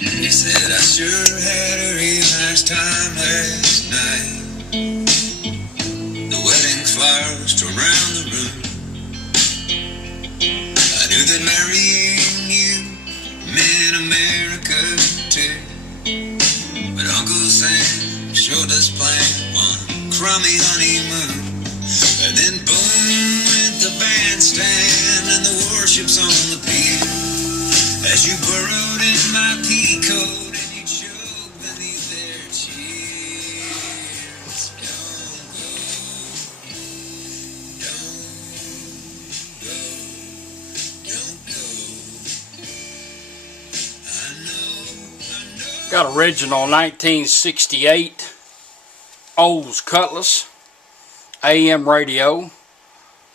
He said, I sure had a real nice time last night. The wedding flowers around the room. I knew that marrying you meant America too. But Uncle Sam showed us playing one crummy honeymoon. And then boom went the bandstand and the warships on the pier. As you burrowed in my pea coat and you choked beneath their cheers. Don't go. I know. Got original 1968 Olds Cutlass AM radio.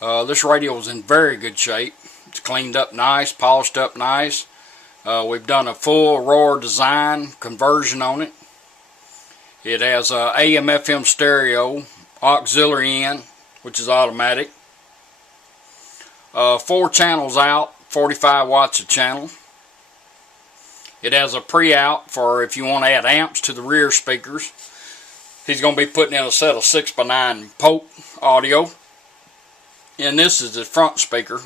This radio is in very good shape. It's cleaned up nice, polished up nice. We've done a full Aurora Design conversion on it. It has AM FM stereo, auxiliary in, which is automatic. 4 channels out, 45 watts a channel. It has a pre-out for if you want to add amps to the rear speakers. He's going to be putting in a set of 6x9 Pope audio. And this is the front speaker.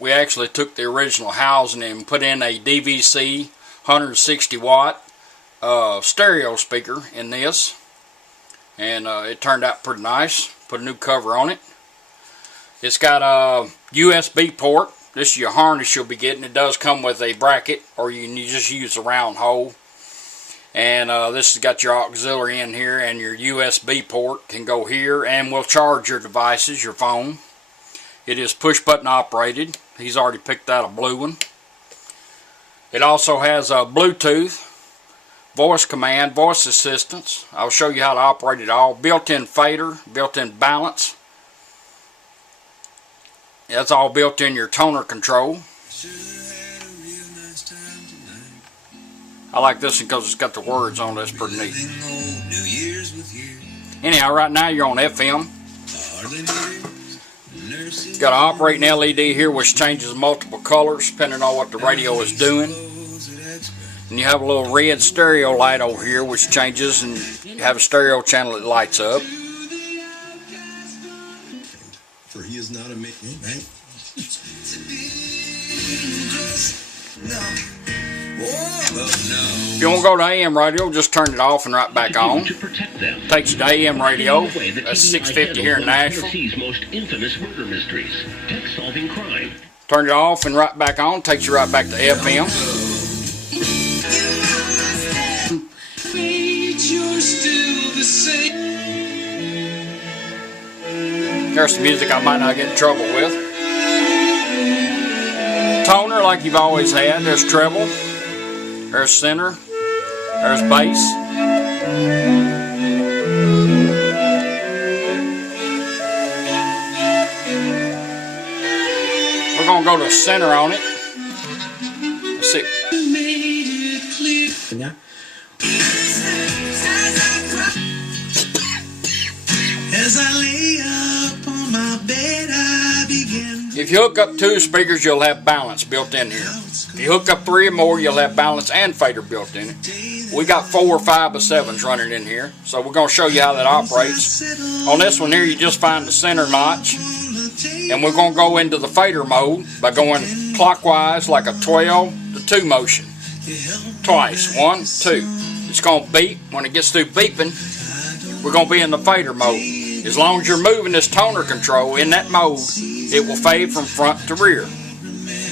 We actually took the original housing and put in a DVC 160 watt stereo speaker in this. And it turned out pretty nice. Put a new cover on it. It's got a USB port. This is your harness you'll be getting. It does come with a bracket, or you can just use a round hole. And this has got your auxiliary in here, and your USB port can go here and will charge your devices, your phone. It is push button operated. He's already picked out a blue one. It also has a Bluetooth, voice command, voice assistance. I'll show you how to operate it all. Built-in fader, built-in balance. That's all built in your toner control. I like this one because it's got the words on it. It's pretty neat. Anyhow, right now you're on FM. Got an operating LED here which changes multiple colors depending on what the radio is doing. And you have a little red stereo light over here which changes, and you have a stereo channel that lights up. For he is not a man, right? If you want to go to AM radio, just turn it off and right back on. Takes you to AM radio. That's 650 here in Nashville. Turn it off and right back on. Takes you right back to FM. There's some music I might not get in trouble with. Toner like you've always had. There's treble. There's center. There's bass. We're going to go to center on it. Let's see. Yeah. As I lay up on my bed, I begin. If you hook up 2 speakers, you'll have balance built in here. If you hook up 3 or more, you'll have balance and fader built in it. We got 4 or 5 or 7s running in here, so we're going to show you how that operates. On this one here, you just find the center notch, and we're going to go into the fader mode by going clockwise like a 12 to 2 motion. Twice. 1, 2. It's going to beep. When it gets through beeping, we're going to be in the fader mode. As long as you're moving this toner control in that mode, it will fade from front to rear.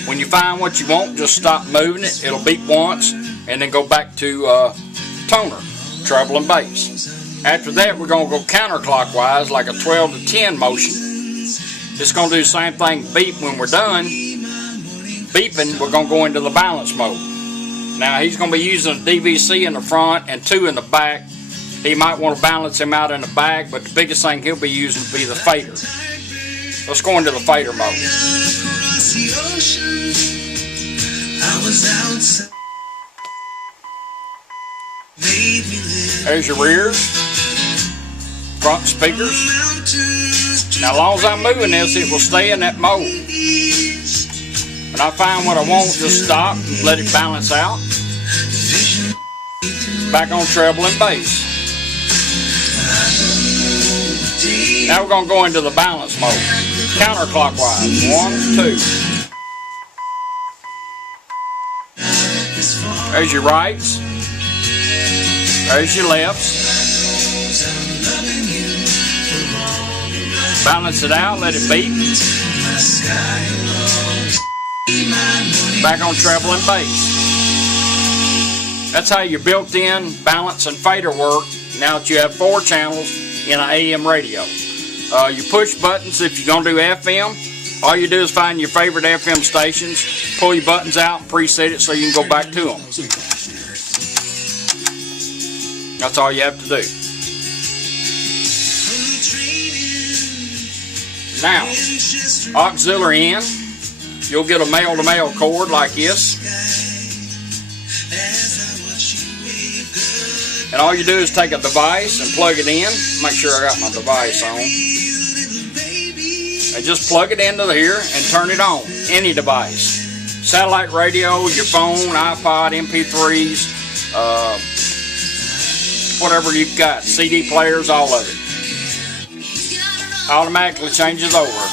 When you find what you want, just stop moving it. It'll beep once and then go back to toner, treble and bass. After that, we're going to go counterclockwise like a 12 to 10 motion. It's going to do the same thing, beep when we're done. Beeping, we're going to go into the balance mode. Now, he's going to be using a DVC in the front and 2 in the back. He might want to balance him out in the back, but the biggest thing he'll be using will be the fader. Let's go into the fader mode. There's your rears, front speakers. Now, as long as I'm moving this, it will stay in that mode. When I find what I want, just stop and let it balance out. Back on treble and bass. Now we're going to go into the balance mode. Counterclockwise. 1, 2. There's your rights. There's your lefts. Balance it out, let it beat. Back on treble and bass. That's how your built-in balance and fader work now that you have 4 channels in an AM radio. Your push buttons, if you're going to do FM, all you do is find your favorite FM stations, pull your buttons out and preset it so you can go back to them. That's all you have to do. Now, auxiliary in, you'll get a male-to-male cord like this. And all you do is take a device and plug it in. Make sure I got my device on. And just plug it into here and turn it on. Any device. Satellite radio, your phone, iPod, MP3s, whatever you've got. CD players, all of it. Automatically changes over.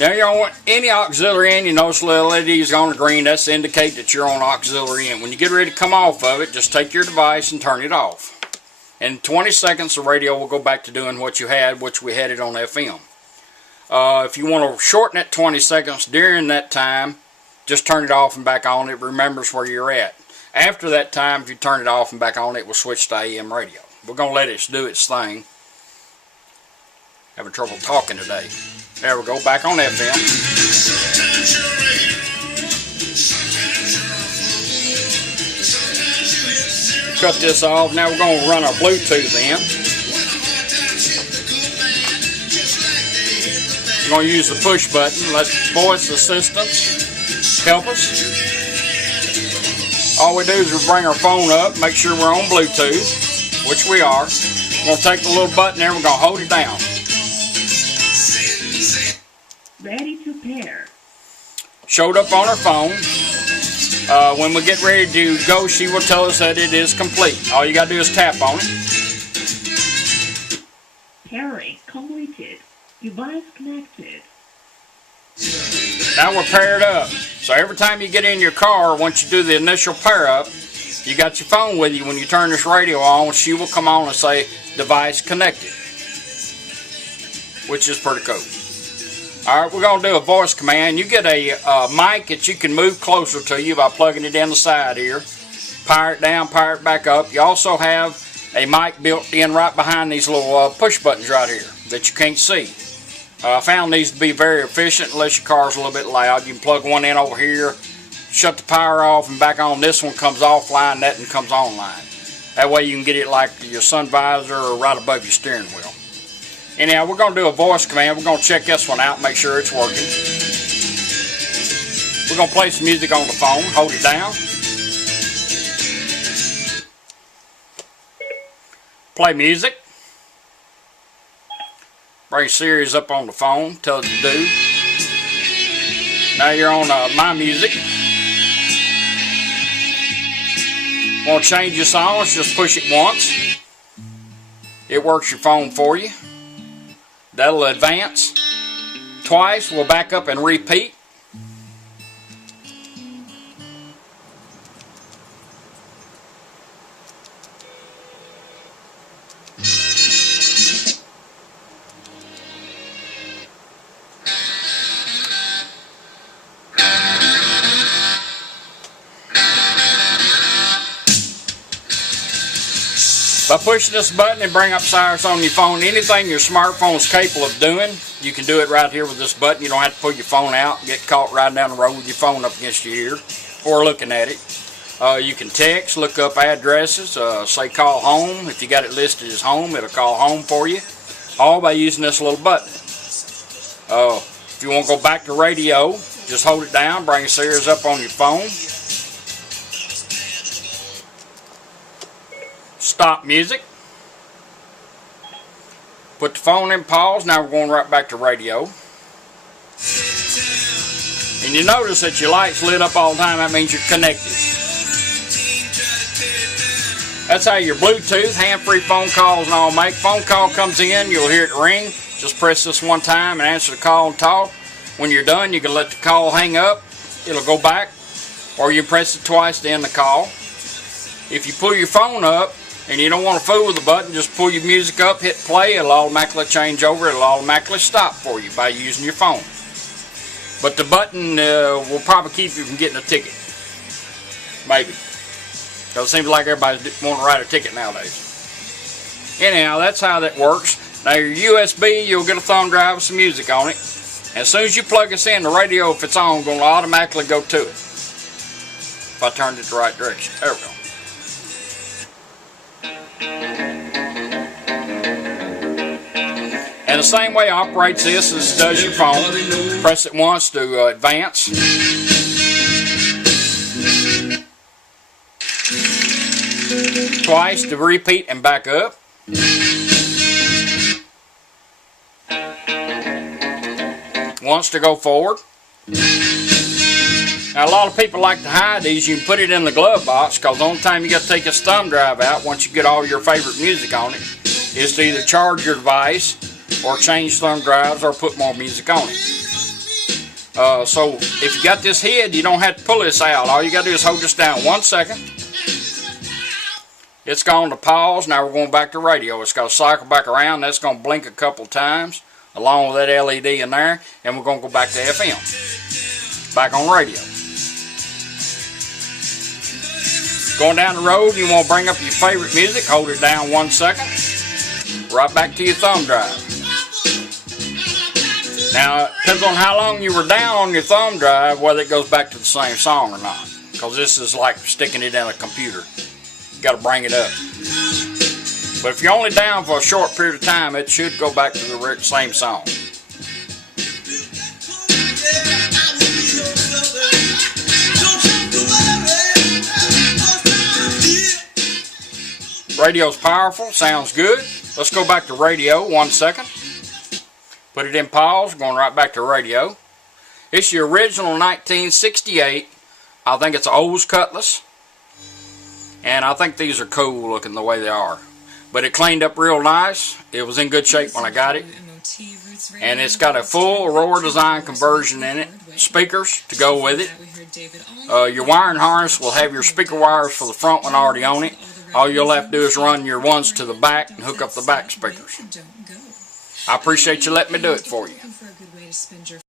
Now you're on any auxiliary in, you notice the LED is on the green, that's to indicate that you're on auxiliary in. When you get ready to come off of it, just take your device and turn it off. In 20 seconds the radio will go back to doing what you had, which we had it on FM. If you want to shorten it 20 seconds during that time, just turn it off and back on. It remembers where you're at. After that time, if you turn it off and back on, it will switch to AM radio. We're going to let it do its thing. Having trouble talking today. There we go, back on FM. Cut this off. Now we're going to run our Bluetooth in. We're going to use the push button. Let voice assistants help us. All we do is we bring our phone up, make sure we're on Bluetooth, which we are. We're going to take the little button there and we're going to hold it down. Ready to pair. Showed up on her phone. When we get ready to go, she will tell us that it is complete. All you got to do is tap on it. Pairing completed. Device connected. Now we're paired up. So every time you get in your car, once you do the initial pair up, you got your phone with you. When you turn this radio on, she will come on and say, device connected. Which is pretty cool. Alright, we're going to do a voice command. You get a mic that you can move closer to you by plugging it in the side here. Power it down, power it back up. You also have a mic built in right behind these little push buttons right here that you can't see. I found these to be very efficient unless your car's a little bit loud. You can plug one in over here, shut the power off and back on. This one comes offline, that one comes online. That way you can get it like your sun visor or right above your steering wheel. Anyhow, we're going to do a voice command. We're going to check this one out and make sure it's working. We're going to play some music on the phone. Hold it down. Play music. Bring Siri's up on the phone. Tell it to do. Now you're on My Music. Want to change your songs? Just push it once. It works your phone for you. That'll advance. Twice, we'll back up and repeat. By pushing this button and bring up Cyrus on your phone, anything your smartphone is capable of doing, you can do it right here with this button. You don't have to pull your phone out and get caught riding down the road with your phone up against your ear or looking at it. You can text, look up addresses, say call home. If you got it listed as home, it'll call home for you, all by using this little button. If you want to go back to radio, just hold it down, bring Sirius up on your phone. Stop music. Put the phone in pause. Now we're going right back to radio. And you notice that your light's lit up all the time. That means you're connected. That's how your Bluetooth, hand-free phone calls and all make. Phone call comes in, you'll hear it ring. Just press this one time and answer the call and talk. When you're done, you can let the call hang up. It'll go back. Or you press it twice to end the call. If you pull your phone up and you don't want to fool with the button, just pull your music up, hit play. It'll automatically change over. It'll automatically stop for you by using your phone. But the button will probably keep you from getting a ticket. Maybe. Because it seems like everybody's wanting to write a ticket nowadays. Anyhow, that's how that works. Now your USB, you'll get a thumb drive with some music on it. And as soon as you plug this in, the radio, if it's on, going to automatically go to it. If I turned it the right direction. There we go. And the same way it operates this as it does your phone. Press it once to advance. Twice to repeat and back up. Once to go forward. Now a lot of people like to hide these. You can put it in the glove box, because the only time you got to take this thumb drive out once you get all your favorite music on it is to either charge your device or change thumb drives or put more music on it. So if you got this hid, you don't have to pull this out. All you got to do is hold this down 1 second. It's gone to pause. Now we're going back to radio. It's going to cycle back around. That's going to blink a couple times along with that LED in there, and we're going to go back to FM. Back on radio. Going down the road, you want to bring up your favorite music. Hold it down 1 second. Right back to your thumb drive. Now, it depends on how long you were down on your thumb drive whether it goes back to the same song or not. Because this is like sticking it in a computer. You got to bring it up. But if you're only down for a short period of time, it should go back to the same song. Radio's powerful, sounds good. Let's go back to radio 1 second. Put it in pause, going right back to radio. It's your original 1968. I think it's an Olds Cutlass. And I think these are cool looking the way they are. But it cleaned up real nice. It was in good shape when I got it. And it's got a full Aurora Design conversion in it. Speakers to go with it. Your wiring harness will have your speaker wires for the front one already on it. All you'll have to do is run your ones to the back and hook up the back speakers. I appreciate you letting me do it for you.